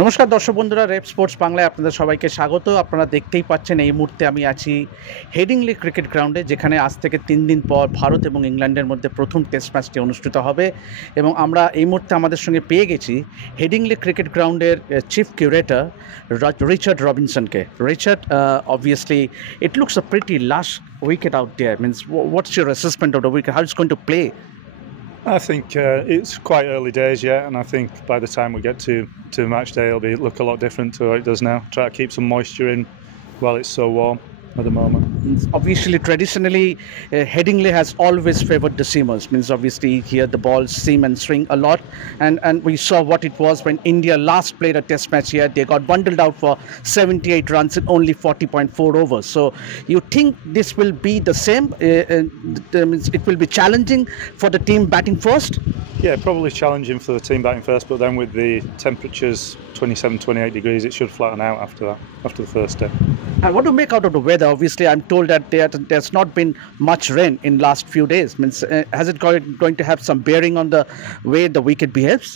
নমস্কার দর্শক বন্ধুরা, রেপ স্পোর্টস বাংলায় আপনাদের সবাইকে স্বাগত। আপনারা দেখতেই পাচ্ছেন এই মুহূর্তে আমি আছি হেডিংলি ক্রিকেট গ্রাউন্ডে, যেখানে আজ থেকে 3 দিন পর ভারত এবং ইংল্যান্ডের মধ্যে প্রথম টেস্ট ম্যাচটি অনুষ্ঠিত হবে। এবং আমরা এই মুহূর্তে আমাদের সঙ্গে পেয়ে গেছি হেডিংলি ক্রিকেট গ্রাউন্ডের চিফ কিউরেটর রিচার্ড রবিনসনকে। Richard, obviously it looks a pretty lush wicket out there. Means what's your assessment of the wicket, how it's going to play? I think it's quite early days yet, and I think by the time we get to match day, it'll look a lot different to what it does now. Try to keep some moisture in while it's so warm at the moment. Obviously, traditionally, Headingley has always favoured the seamers. Means obviously here the balls seam and swing a lot, and we saw what it was when India last played a test match here. They got bundled out for 78 runs in only 40.4 overs. So you think this will be the same? Means it will be challenging for the team batting first? Yeah, probably challenging for the team batting first, but then with the temperatures 27-28 degrees, it should flatten out after that, after the first day. And what to make out of the weather? Obviously, I'm told that there's not been much rain in last few days. Means has it going to have some bearing on the way the wicket behaves?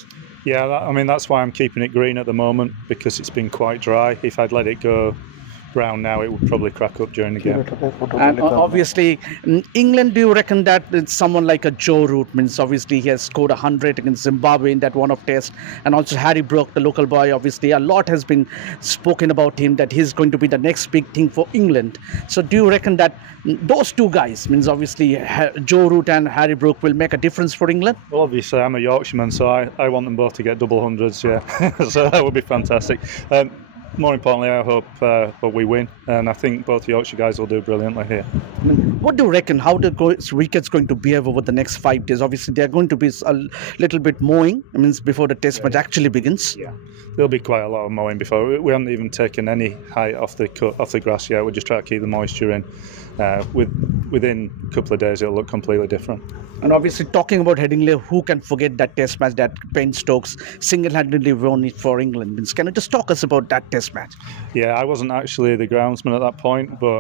Yeah, I mean that's why I'm keeping it green at the moment, because it's been quite dry. If I'd let it go brown now, it would probably crack up during the game. And obviously, England, do you reckon that it's someone like a Joe Root? Means obviously he has scored 100 against Zimbabwe in that one-off test, and also Harry Brook, the local boy. Obviously, a lot has been spoken about him, that he's going to be the next big thing for England. So do you reckon that those two guys, means obviously Joe Root and Harry Brook, will make a difference for England? Well, obviously I'm a Yorkshireman, so I want them both to get double hundreds, yeah. So that would be fantastic. More importantly, I hope we win, and I think both Yorkshire guys will do brilliantly here. What do you reckon, how the wicket's going to behave over the next 5 days? Obviously, they're going to be a little bit mowing, means before the test match actually begins. Yeah, there'll be quite a lot of mowing before. We haven't even taken any height off the grass yet. We're just trying to keep the moisture in. Within a couple of days, it'll look completely different. And obviously, talking about Headingley, who can forget that test match that Ben Stokes single-handedly won it for England? Means can you just talk us about that test match? Yeah, I wasn't actually the groundsman at that point, but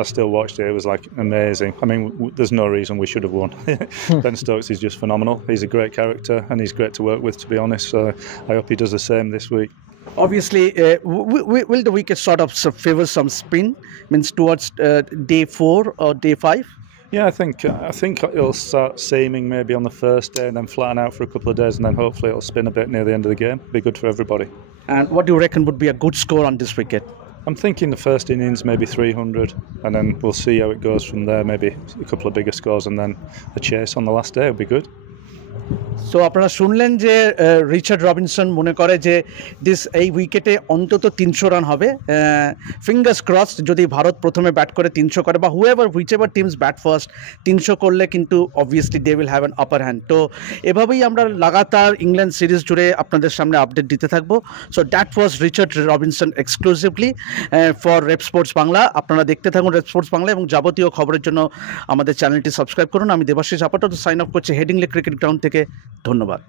I still watched it. It was like amazing. I mean, there's no reason we should have won. Ben Stokes is just phenomenal. He's a great character, and he's great to work with, to be honest. So I hope he does the same this week. Obviously, will the wicket sort of favour some spin, means towards day 4 or day 5? Yeah, I think it'll start seaming maybe on the first day and then flatten out for a couple of days, and then hopefully it'll spin a bit near the end of the game. Be good for everybody. And what do you reckon would be a good score on this wicket? I'm thinking the first innings maybe 300, and then we'll see how it goes from there. Maybe a couple of bigger scores, and then a chase on the last day would be good. So আপনারা শুনলেন যে Richard Robinson মনে করে যে এই উইকেটে অন্তত 300 run হবে। ফিঙ্গার্স ক্রস, যদি ভারত প্রথমে ব্যাট করে 300 করে, বা হুইচেভার টিমস ব্যাট ফার্স্ট 300 করলে কিন্তু obviously they will have an upper hand. তো এভাবেই আমরা লাগাতার ইংল্যান্ড সিরিজ জুড়ে আপনাদের সামনে আপডেট দিতে থাকবো। So that was Richard Robinson exclusively for rape sports Bangla. আপনারা দেখতে থাকুন রেপ স্পোর্টস বাংলা, এবং যাবতীয় খবরের জন্য আমাদের চ্যানেলটি সাবস্ক্রাইব করুন। আমি দেবাশিস আপাতত সাইন অফ করছি হেডিংলি ক্রিকেট গ্রাউন্ড থেকে। ধন্যবাদ।